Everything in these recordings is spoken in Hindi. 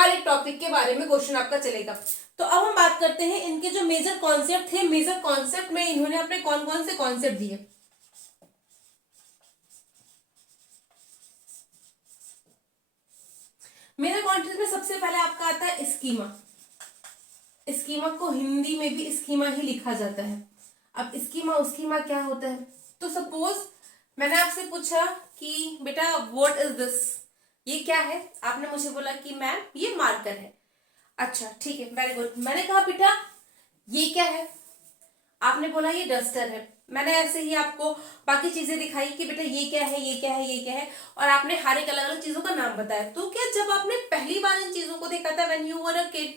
हर एक टॉपिक के बारे में क्वेश्चन आपका चलेगा। तो अब हम बात करते हैं इनके जो मेजर कॉन्सेप्ट थे, मेजर कॉन्सेप्ट में इन्होंने अपने कौन कौन से कॉन्सेप्ट दिए। मेजर कॉन्सेप्ट में सबसे पहले आपका आता है स्कीमा। स्कीमा को हिंदी में भी स्कीमा ही लिखा जाता है। अब स्कीमा स्कीमा क्या होता है? तो सपोज मैंने आपसे पूछा कि बेटा व्हाट इज दिस, ये क्या है? आपने मुझे बोला कि मैम ये मार्कर है। अच्छा ठीक है, वेरी गुड। मैंने कहा बेटा ये क्या है? आपने बोला ये डस्टर है। मैंने ऐसे ही आपको बाकी चीजें दिखाई कि बेटा ये क्या है, ये क्या है, ये क्या है, और आपने हर एक अलग अलग चीजों का नाम बताया। तो क्या जब आपने पहली बार इन चीजों को देखा था when you were a kid,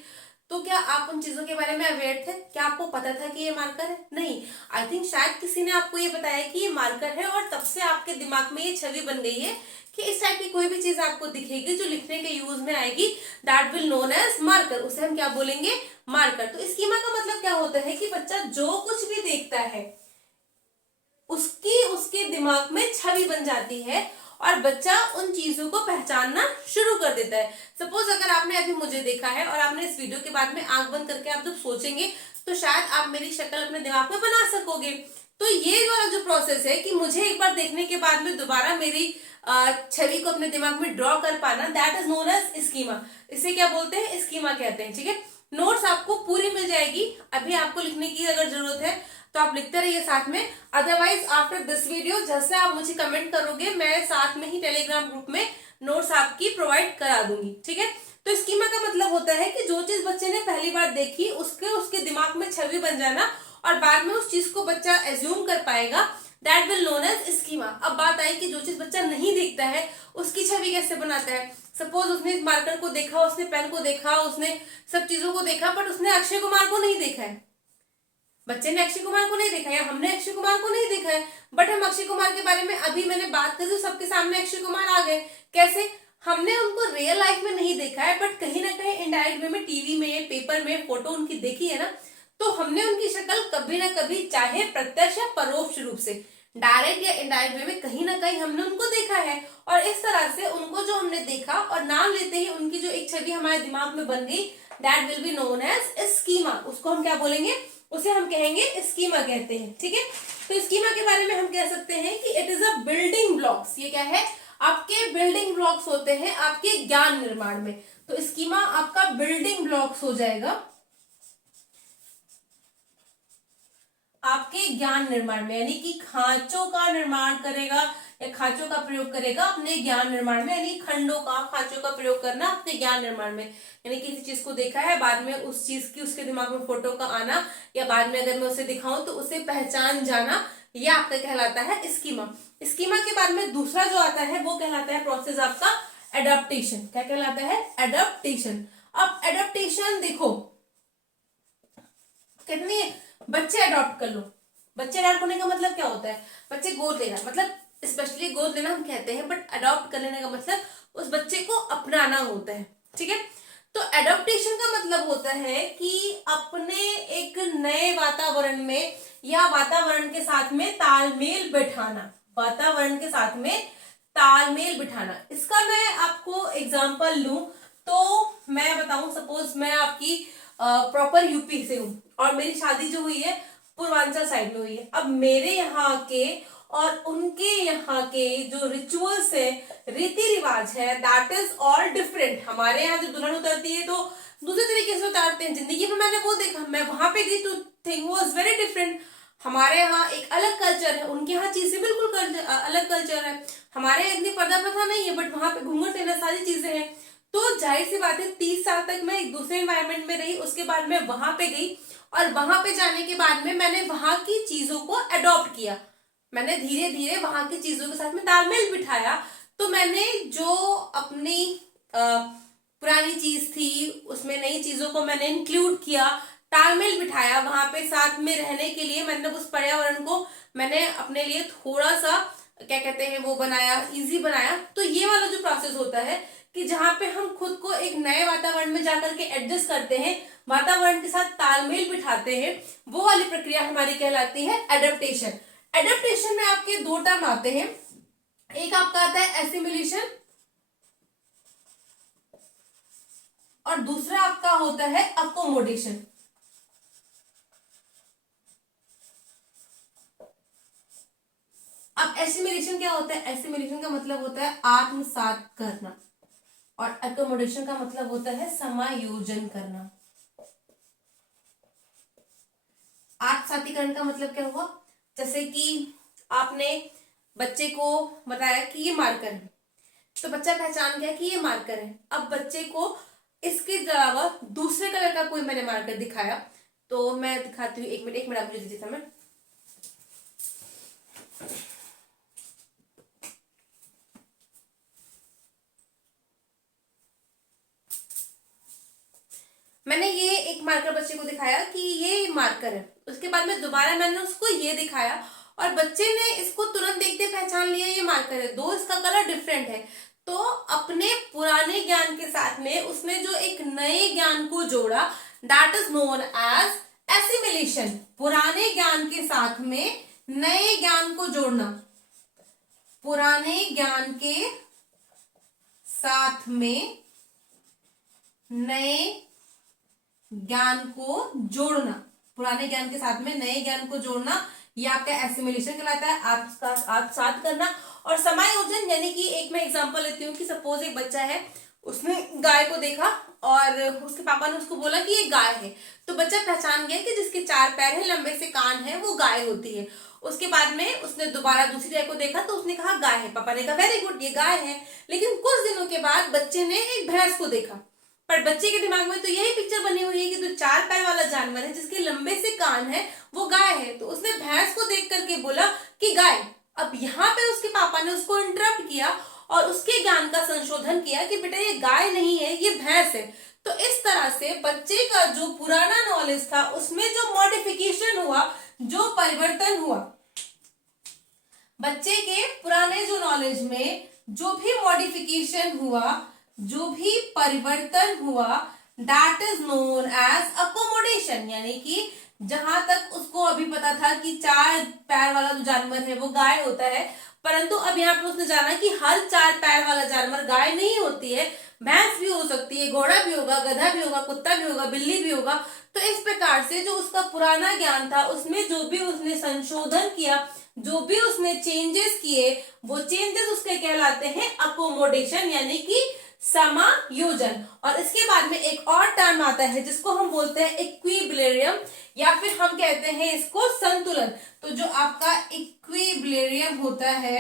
तो क्या आप उन चीजों के बारे में अवेयर थे? क्या आपको पता था कि ये मार्कर है? नहीं। आई थिंक शायद किसी ने आपको ये बताया कि ये मार्कर है, और तब से आपके दिमाग में ये छवि बन गई है कि इस टाइप की कोई भी चीज आपको दिखेगी जो लिखने के यूज में आएगी, that will known as marker, उसे हम क्या बोलेंगे? मार्कर। तो स्कीमा का मतलब क्या होता है कि बच्चा जो कुछ भी देखता है उसकी उसके दिमाग में छवि बन जाती है और बच्चा उन चीजों को पहचानना शुरू कर देता है। सपोज अगर आपने अभी मुझे देखा है और आपने इस वीडियो के बाद में आंख बंद करके आप जब सोचेंगे तो शायद आप मेरी शक्ल अपने दिमाग में बना सकोगे। तो ये वाला जो प्रोसेस है कि मुझे एक बार देखने के बाद में दोबारा मेरी छवि को अपने दिमाग में ड्रॉ कर पाना, that is known as schema. इसे क्या बोलते हैं? स्कीमा कहते हैं। ठीक है, नोट्स आपको पूरी मिल जाएगी। अभी आपको लिखने की अगर जरूरत है तो आप लिखते रहिए साथ में, अदरवाइज आफ्टर दिस वीडियो जैसे आप मुझे कमेंट करोगे मैं साथ में ही टेलीग्राम ग्रुप में नोट्स आपकी प्रोवाइड करा दूंगी। ठीक है, तो स्कीमा का मतलब होता है कि जो चीज बच्चे ने पहली बार देखी उसके दिमाग में छवि बन जाना और बाद में उस चीज को बच्चा एज्यूम कर पाएगा, that will known as schema. अब बात आई कि जो चीज बच्चा नहीं देखता है उसकी छवि कैसे बनाता है। सपोज उसने मार्कर को देखा, उसने पेन को देखा, उसने सब चीजों को देखा, बट उसने अक्षय कुमार को नहीं देखा है। बच्चे ने अक्षय कुमार को नहीं देखा या हमने अक्षय कुमार को नहीं देखा है, बट हम अक्षय कुमार के बारे में अभी मैंने बात करी तो सबके सामने अक्षय कुमार आ गए। कैसे? हमने उनको रियल लाइफ में नहीं देखा है, बट कहीं ना कहीं इनडायरेक्ट वे में, टीवी में, पेपर में फोटो उनकी देखी है ना, तो हमने उनकी शक्ल कभी ना कभी, चाहे प्रत्यक्ष या परोक्ष रूप से, डायरेक्ट या इनडायरेक्ट वे में, कहीं ना कहीं हमने उनको देखा है। और इस तरह से उनको जो हमने देखा और नाम लेते ही उनकी जो एक छवि हमारे दिमाग में बन गई, that will be known as schema. उसको हम क्या बोलेंगे? उसे हम कहेंगे स्कीमा कहते हैं। ठीक है, तो स्कीमा के बारे में हम कह सकते हैं कि it is a building blocks. ये क्या है? आपके बिल्डिंग ब्लॉक्स होते हैं आपके ज्ञान निर्माण में। तो स्कीमा आपका बिल्डिंग ब्लॉक्स हो जाएगा आपके ज्ञान निर्माण में, यानी कि खांचों का निर्माण करेगा या खांचों का प्रयोग करेगा अपने ज्ञान निर्माण में, यानी खंडों का, खांचों का प्रयोग करना अपने ज्ञान निर्माण में। यानी किसी चीज को देखा है, बाद में उस चीज की उसके दिमाग में फोटो का आना, या बाद में अगर मैं उसे दिखाऊं तो उसे पहचान जाना, यह आपका कहलाता है स्कीमा। स्कीमा के बाद में दूसरा जो आता है वो कहलाता है प्रोसेस आपका एडाप्टेशन। क्या कहलाता है? एडाप्टेशन। अब एडाप्टेशन देखो कितनी, बच्चे अडॉप्ट कर लो। बच्चे अडॉप्ट करने का मतलब क्या होता है? बच्चे गोद लेना, मतलब स्पेशली गोद लेना हम कहते हैं, बट अडॉप्ट कर लेने का मतलब उस बच्चे को अपनाना होता है। ठीक है, तो एडॉप्टेशन का मतलब होता है कि अपने एक नए वातावरण में या वातावरण के साथ में तालमेल बिठाना, वातावरण के साथ में तालमेल बिठाना। इसका मैं आपको एग्जांपल लूं तो मैं बताऊं, सपोज मैं आपकी प्रॉपर यूपी से हूँ और मेरी शादी जो हुई है पूर्वांचल साइड में हुई है। अब मेरे यहाँ के और उनके यहाँ के जो रिचुअल्स है, रीति रिवाज है, दैट इज ऑल डिफरेंट। हमारे यहाँ जो दुल्हन उतरती है तो दूसरे तरीके से उतारते हैं। जिंदगी में मैंने वो देखा, मैं वहां पे गई तो थिंग वाज वेरी डिफरेंट। हमारे यहाँ एक अलग कल्चर है, उनके यहाँ चीजें बिल्कुल अलग कल्चर है। हमारे यहाँ इतनी पर्दा प्रथा नहीं है, बट वहां पे घूंघट लेना सारी चीजें हैं। तो जाहिर सी बात है 30 साल तक मैं एक दूसरे एनवायरनमेंट में रही, उसके बाद मैं वहां पे गई और वहां पे जाने के बाद में मैंने वहां की चीजों को अडॉप्ट किया। मैंने धीरे धीरे वहां की चीजों के साथ में तालमेल बिठाया। तो मैंने जो अपनी पुरानी चीज थी उसमें नई चीजों को मैंने इंक्लूड किया, तालमेल बिठाया। वहां पे साथ में रहने के लिए मैंने उस पर्यावरण को मैंने अपने लिए थोड़ा सा क्या कहते हैं वो बनाया, इजी बनाया। तो ये वाला जो प्रोसेस होता है कि जहां पे हम खुद को एक नए वातावरण में जाकर के एडजस्ट करते हैं, वातावरण के साथ तालमेल बिठाते हैं, वो वाली प्रक्रिया हमारी कहलाती है एडेप्टेशन। एडेप्टेशन में आपके दो टर्म आते हैं, एक आपका आता है एसिमिलेशन और दूसरा आपका होता है अकोमोडेशन। अब एसिमिलेशन क्या होता है? एसिमिलेशन का मतलब होता है आत्मसात करना, और अकोमोडेशन का मतलब होता है समायोजन करना। आत्मसातीकरण का मतलब क्या हुआ? जैसे कि आपने बच्चे को बताया कि ये मार्कर है, तो बच्चा पहचान गया कि ये मार्कर है। अब बच्चे को इसके अलावा दूसरे कलर का कोई मैंने मार्कर दिखाया, तो मैं दिखाती हूँ। एक मिनट आप मुझे दीजिए समय। मैंने ये एक मार्कर बच्चे को दिखाया कि ये मार्कर है, उसके बाद में दोबारा मैंने उसको ये दिखाया और बच्चे ने इसको तुरंत देखते पहचान लिया ये मार्कर है, दो इसका कलर डिफरेंट है। तो अपने पुराने ज्ञान के साथ में उसने जो एक नए ज्ञान को जोड़ा, that is known as assimilation. पुराने ज्ञान के साथ में नए ज्ञान को जोड़ना, पुराने ज्ञान के साथ में नए ज्ञान को जोड़ना, पुराने ज्ञान के साथ में नए ज्ञान को जोड़ना, ये आपका एसिमिलेशन कहलाता है, आत्मसात करना। और समायोजन यानी कि एक मैं एग्जांपल लेती हूँ कि सपोज एक बच्चा है, उसने गाय को देखा और उसके पापा ने उसको बोला कि ये गाय है, तो बच्चा पहचान गया कि जिसके 4 पैर हैं, लंबे से कान है, वो गाय होती है। उसके बाद में उसने दोबारा दूसरी गाय को देखा तो उसने कहा गाय है, पापा ने कहा वेरी गुड, ये गाय है। लेकिन कुछ दिनों के बाद बच्चे ने एक भैंस को देखा, पर बच्चे के दिमाग में तो यही पिक्चर बनी हुई है कि जो 4 पैर वाला जानवर है, जिसके लंबे से कान है, वो गाय है। तो उसने भैंस को देख करके बोला कि गाय। अब यहाँ पे उसके पापा ने उसको इंटरप्ट किया और उसके ज्ञान का संशोधन किया कि बेटा ये गाय नहीं है, ये भैंस है। तो इस तरह से बच्चे का जो पुराना नॉलेज था उसमें जो मॉडिफिकेशन हुआ, जो परिवर्तन हुआ, बच्चे के पुराने जो नॉलेज में जो भी मॉडिफिकेशन हुआ, जो भी परिवर्तन हुआ, that is known as accommodation. यानी कि जहां तक उसको अभी पता था कि 4 पैर वाला जो जानवर है वो गाय होता है, परंतु अब यहाँ पे उसने जाना कि हर 4 पैर वाला जानवर गाय नहीं होती है, भैंस भी हो सकती है, घोड़ा भी होगा, गधा भी होगा, कुत्ता भी होगा, बिल्ली भी होगा। तो इस प्रकार से जो उसका पुराना ज्ञान था उसमें जो भी उसने संशोधन किया, जो भी उसने चेंजेस किए, वो चेंजेस उसके कहलाते हैं अकोमोडेशन यानी कि समायोजन। और इसके बाद में एक और टर्म आता है जिसको हम बोलते हैं इक्विलिब्रियम, या फिर हम कहते हैं इसको संतुलन। तो जो आपका इक्विलिब्रियम होता है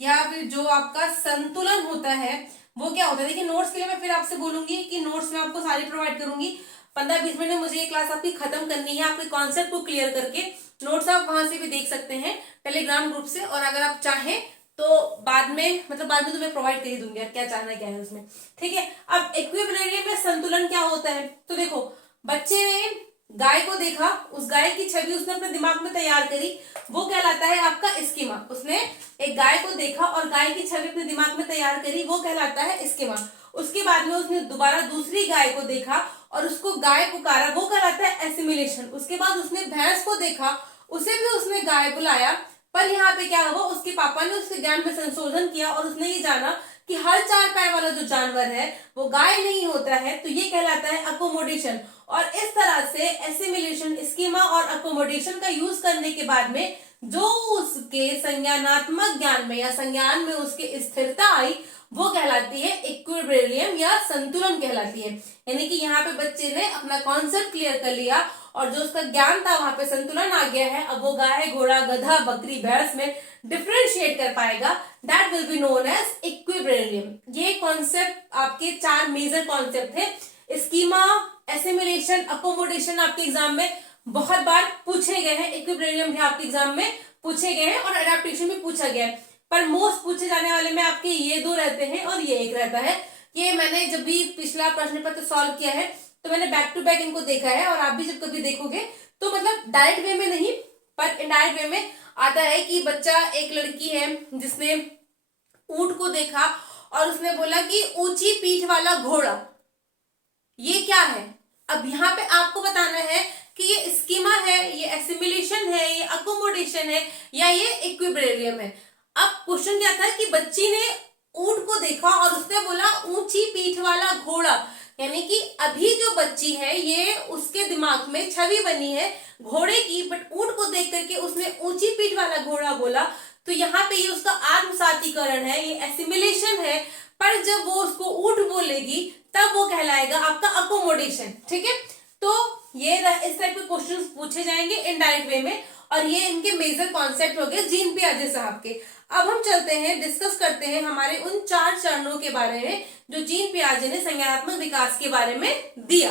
या फिर जो आपका संतुलन होता है वो क्या होता है? देखिए नोट्स के लिए मैं फिर आपसे बोलूंगी कि नोट्स में आपको सारी प्रोवाइड करूंगी। 15-20 मिनट में मुझे ये क्लास आपकी खत्म करनी है, आपके कॉन्सेप्ट को क्लियर करके। नोट्स आप वहां से भी देख सकते हैं टेलीग्राम ग्रुप से, और अगर आप चाहें तो बाद में तो मैं प्रोवाइड कर ही दूंगी यार, क्या चाहना क्या है उसमें, ठीक है। अब इक्विलिब्रियम में संतुलन क्या होता है? तो देखो बच्चे ने गाय को देखा, उस गाय की छवि उसने अपने दिमाग में तैयार करी, वो कहलाता है आपका स्कीमा। उसने एक गाय को देखा और गाय की छवि अपने दिमाग में तैयार करी, वो कहलाता है स्कीमा। उसके बाद में उसने दोबारा दूसरी गाय को देखा और उसको गाय पुकारा, वो कहलाता है एसिमिलेशन। उसके बाद उसने भैंस को देखा, उसे भी उसने गाय बुलाया, पर यहाँ पे क्या हुआ, उसके पापा ने उसके ज्ञान में संशोधन किया और उसने ये जाना कि हर 4 पैर वाला जो जानवर है वो गाय नहीं होता है, तो ये कहलाता है अकोमोडेशन। और इस तरह से एसिमिलेशन, स्कीमा और अकोमोडेशन का यूज करने के बाद में जो उसके संज्ञानात्मक ज्ञान में या संज्ञान में उसकी स्थिरता आई, वो कहलाती है इक्विलिब्रियम या संतुलन कहलाती है। यानी कि यहाँ पे बच्चे ने अपना कॉन्सेप्ट क्लियर कर लिया और जो उसका ज्ञान था वहां पे संतुलन आ गया है। अब वो गाय, घोड़ा, गधा, बकरी, भैंस में डिफरेंशिएट कर पाएगा, that will be known as equilibrium. ये कॉन्सेप्ट आपके 4 मेजर कॉन्सेप्ट है। स्कीमा, एसिमिलेशन, अकोमोडेशन आपके एग्जाम में बहुत बार पूछे गए हैं, इक्विलिब्रियम भी आपके एग्जाम में पूछे गए हैं और अडेप्टेशन भी पूछा गया है, पर मोस्ट पूछे जाने वाले में आपके ये 2 रहते हैं और ये 1 रहता है। ये मैंने जब भी पिछला प्रश्न पत्र सॉल्व किया है तो मैंने बैक टू बैक इनको देखा है, और आप भी जब कभी देखोगे तो मतलब डायरेक्ट वे में नहीं पर इनडायरेक्ट वे में आता है कि बच्चा, एक लड़की है जिसने ऊंट को देखा और उसने बोला कि ऊंची पीठ वाला घोड़ा, ये क्या है? अब यहाँ पे आपको बताना है कि ये स्कीमा है, ये एसिमिलेशन है, ये अकोमोडेशन है या ये इक्विलिब्रियम है। अब क्वेश्चन क्या था कि बच्ची ने ऊंट को देखा और उसने बोला ऊंची पीठ वाला घोड़ा, यानी कि अभी जो बच्ची है ये उसके दिमाग में छवि बनी है घोड़े की, बट ऊंट को देख करके उसने ऊंची पीठ वाला घोड़ा बोला, तो यहाँ पे ये उसका आत्मसातीकरण है, ये एसिमिलेशन है। पर जब वो उसको ऊंट बोलेगी तब वो कहलाएगा आपका अकोमोडेशन। ठीक है, तो ये इस टाइप के क्वेश्चंस पूछे जाएंगे इनडायरेक्ट वे में, और ये इनके मेजर कॉन्सेप्ट हो गए जीन पियाजे साहब के। अब हम चलते हैं, डिस्कस करते हैं हमारे उन 4 चरणों के बारे में जो जीन पियाजे ने संज्ञानात्मक विकास के बारे में दिया।